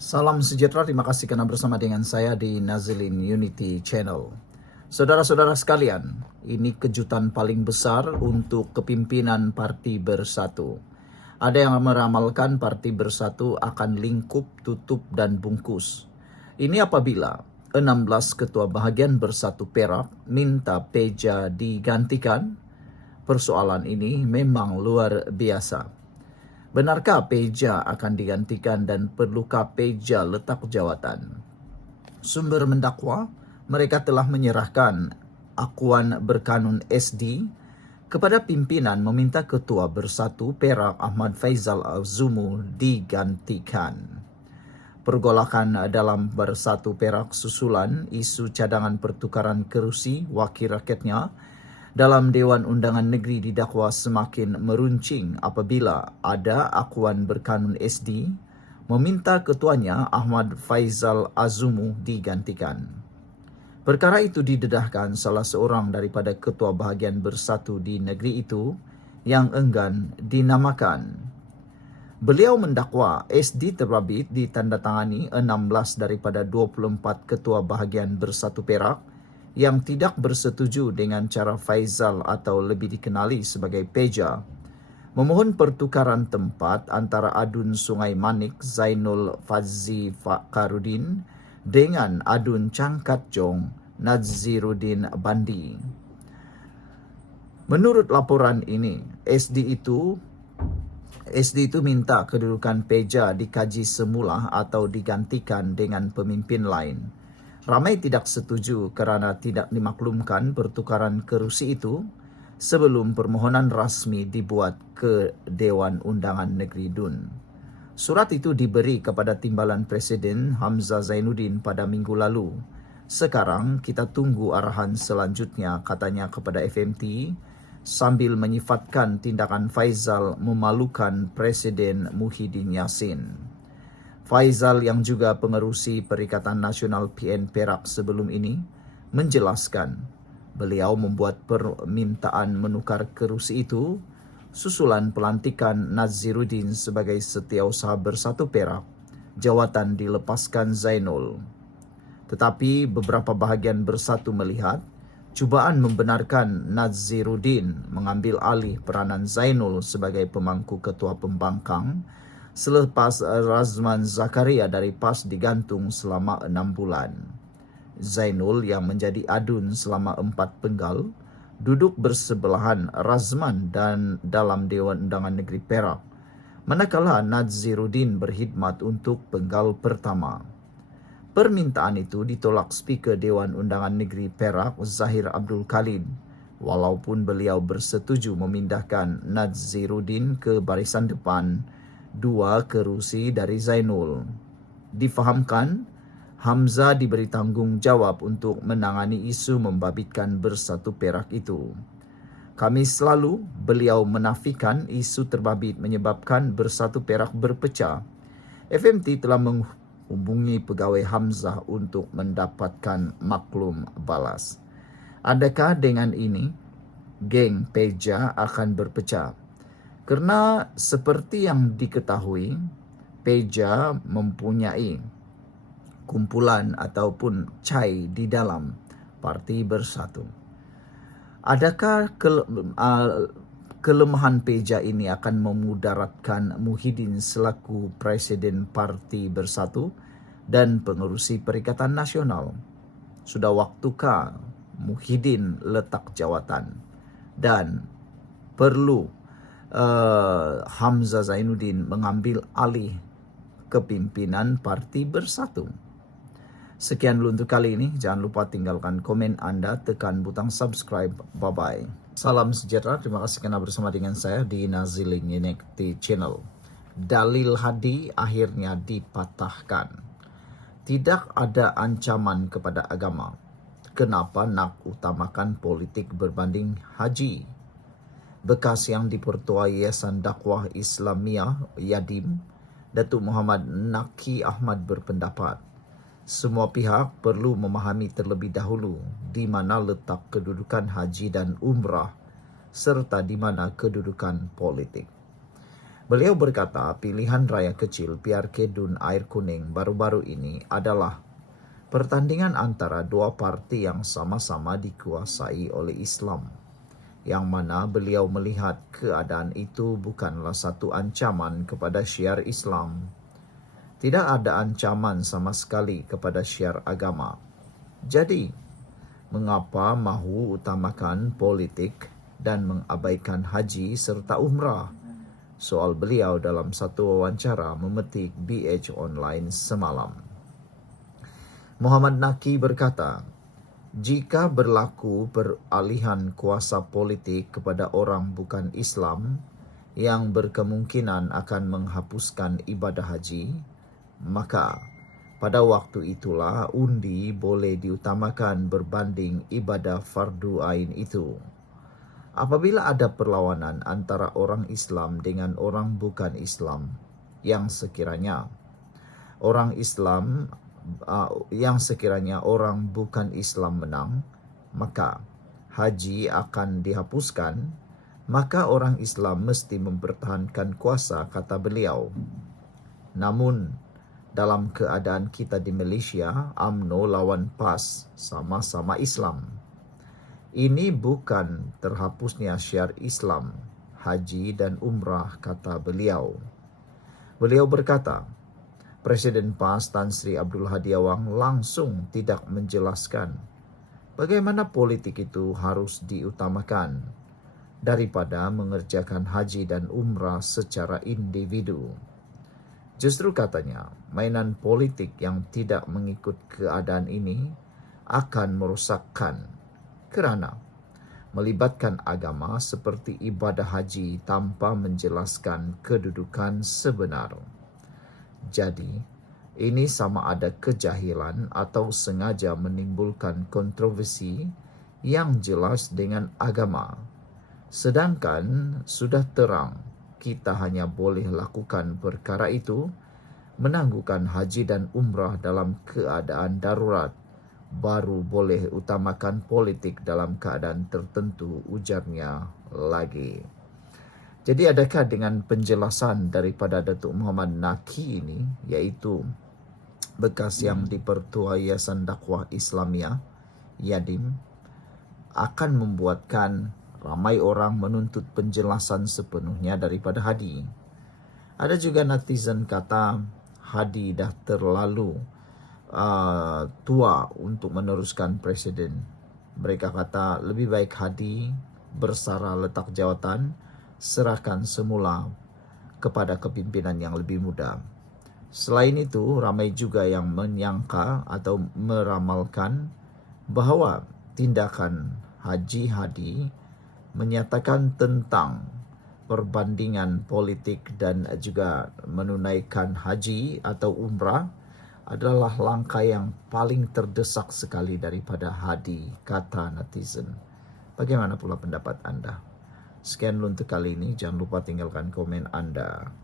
Salam sejahtera, terima kasih karena bersama dengan saya di Nazilin Unity Channel. Saudara-saudara sekalian, ini kejutan paling besar untuk kepimpinan Parti Bersatu. Ada yang meramalkan Parti Bersatu akan lingkup, tutup, dan bungkus. Ini apabila 16 ketua bahagian Bersatu Perak minta Peja digantikan. Persoalan ini memang luar biasa. Benarkah Peja akan digantikan dan perlukah Peja letak jawatan? Sumber mendakwa, mereka telah menyerahkan akuan berkanun SD kepada pimpinan meminta Ketua Bersatu Perak Ahmad Faizal Azumu digantikan. Pergolakan dalam Bersatu Perak susulan isu cadangan pertukaran kerusi wakil rakyatnya dalam Dewan Undangan Negeri didakwa semakin meruncing apabila ada akuan berkanun SD meminta ketuanya Ahmad Faizal Azumu digantikan. Perkara itu didedahkan salah seorang daripada ketua bahagian Bersatu di negeri itu yang enggan dinamakan. Beliau mendakwa SD terbabit ditandatangani 16 daripada 24 ketua bahagian Bersatu Perak yang tidak bersetuju dengan cara Faizal atau lebih dikenali sebagai Peja memohon pertukaran tempat antara Adun Sungai Manik Zainul Fazzi Fakarudin dengan Adun Cangkat Jong Nadziruddin Bandi. Menurut laporan ini, SD itu minta kedudukan Peja dikaji semula atau digantikan dengan pemimpin lain. Ramai tidak setuju kerana tidak dimaklumkan pertukaran kerusi itu sebelum permohonan rasmi dibuat ke Dewan Undangan Negeri Dun. Surat itu diberi kepada Timbalan Presiden Hamzah Zainuddin pada minggu lalu. Sekarang kita tunggu arahan selanjutnya, katanya kepada FMT sambil menyifatkan tindakan Faizal memalukan Presiden Muhyiddin Yassin. Faizal yang juga pengerusi Perikatan Nasional PN Perak sebelum ini menjelaskan beliau membuat permintaan menukar kerusi itu susulan pelantikan Nadziruddin sebagai Setiausaha Bersatu Perak, jawatan dilepaskan Zainul. Tetapi beberapa bahagian Bersatu melihat cubaan membenarkan Nadziruddin mengambil alih peranan Zainul sebagai pemangku ketua pembangkang selepas Razman Zakaria dari PAS digantung selama 6 bulan. Zainul yang menjadi adun selama 4 penggal duduk bersebelahan Razman dan dalam Dewan Undangan Negeri Perak, manakala Nadziruddin berkhidmat untuk penggal pertama. Permintaan itu ditolak Speaker Dewan Undangan Negeri Perak Zahir Abdul Khalid, walaupun beliau bersetuju memindahkan Nadziruddin ke barisan depan 2 kerusi dari Zainul. Difahamkan, Hamzah diberi tanggungjawab untuk menangani isu membabitkan Bersatu Perak itu. Kamis lalu, beliau menafikan isu terbabit menyebabkan Bersatu Perak berpecah. FMT telah menghubungi pegawai Hamzah untuk mendapatkan maklum balas. Adakah dengan ini, geng Peja akan berpecah? Kerana seperti yang diketahui, Peja mempunyai kumpulan ataupun cai di dalam Parti Bersatu. Adakah kelemahan Peja ini akan memudaratkan Muhyiddin selaku Presiden Parti Bersatu dan pengerusi Perikatan Nasional? Sudah waktukah Muhyiddin letak jawatan dan perlu Hamzah Zainuddin mengambil alih kepimpinan Parti Bersatu? Sekian dulu untuk kali ini. Jangan lupa tinggalkan komen anda, tekan butang subscribe. Bye-bye. Salam sejahtera. Terima kasih kerana bersama dengan saya di Nazilin Unity Channel. Dalil Hadi akhirnya dipatahkan. Tidak ada ancaman kepada agama. Kenapa nak utamakan politik berbanding haji? Bekas yang dipertua Yayasan Dakwah Islamiyah Yadim, Datuk Muhammad Naki Ahmad berpendapat, semua pihak perlu memahami terlebih dahulu di mana letak kedudukan haji dan umrah serta di mana kedudukan politik. Beliau berkata pilihan raya kecil PRK Dun Air Kuning baru-baru ini adalah pertandingan antara dua parti yang sama-sama dikuasai oleh Islam, yang mana beliau melihat keadaan itu bukanlah satu ancaman kepada syiar Islam. Tidak ada ancaman sama sekali kepada syiar agama. Jadi, mengapa mahu utamakan politik dan mengabaikan haji serta umrah? Soal beliau dalam satu wawancara memetik BH Online semalam. Muhammad Naki berkata, jika berlaku peralihan kuasa politik kepada orang bukan Islam yang berkemungkinan akan menghapuskan ibadah haji, maka pada waktu itulah undi boleh diutamakan berbanding ibadah fardu ain itu. Apabila ada perlawanan antara orang Islam dengan orang bukan Islam, yang sekiranya orang bukan Islam menang, maka haji akan dihapuskan, maka orang Islam mesti mempertahankan kuasa, kata beliau. Namun, dalam keadaan kita di Malaysia, UMNO lawan PAS sama-sama Islam. Ini bukan terhapusnya syiar Islam, haji dan umrah, kata beliau. Beliau berkata, Presiden PAS Tan Sri Abdul Hadi Awang langsung tidak menjelaskan bagaimana politik itu harus diutamakan daripada mengerjakan haji dan umrah secara individu. Justru katanya, mainan politik yang tidak mengikut keadaan ini akan merosakkan kerana melibatkan agama seperti ibadah haji tanpa menjelaskan kedudukan sebenar. Jadi, ini sama ada kejahilan atau sengaja menimbulkan kontroversi yang jelas dengan agama. Sedangkan sudah terang kita hanya boleh lakukan perkara itu, menangguhkan haji dan umrah dalam keadaan darurat, baru boleh utamakan politik dalam keadaan tertentu, ujarnya lagi. Jadi adakah dengan penjelasan daripada Datuk Muhammad Naki ini, iaitu bekas yang di-Pertua Yayasan Dakwah Islamiyah, Yadim, akan membuatkan ramai orang menuntut penjelasan sepenuhnya daripada Hadi? Ada juga netizen kata Hadi dah terlalu tua untuk meneruskan presiden. Mereka kata lebih baik Hadi bersara letak jawatan, serahkan semula kepada kepimpinan yang lebih muda. Selain itu, ramai juga yang menyangka atau meramalkan bahawa tindakan Haji Hadi menyatakan tentang perbandingan politik dan juga menunaikan haji atau umrah adalah langkah yang paling terdesak sekali daripada Hadi, kata netizen. Bagaimana pula pendapat anda? Sekian dulu untuk kali ini. Jangan lupa tinggalkan komen anda.